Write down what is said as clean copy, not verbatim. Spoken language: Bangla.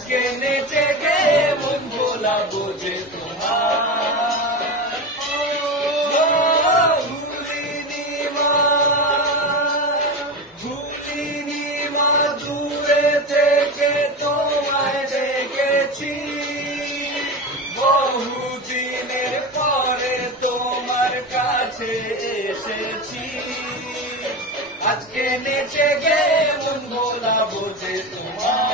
আজকে নেচে গে মন ভোলাবো যে তোমার। ভুলিনি মা দূরে থেকে তোমায় দেখেছি, বহুদিনের পরে তোমার কাছে এসেছি। আজকে নেচে গে মন ভোলাবো যে তোমার।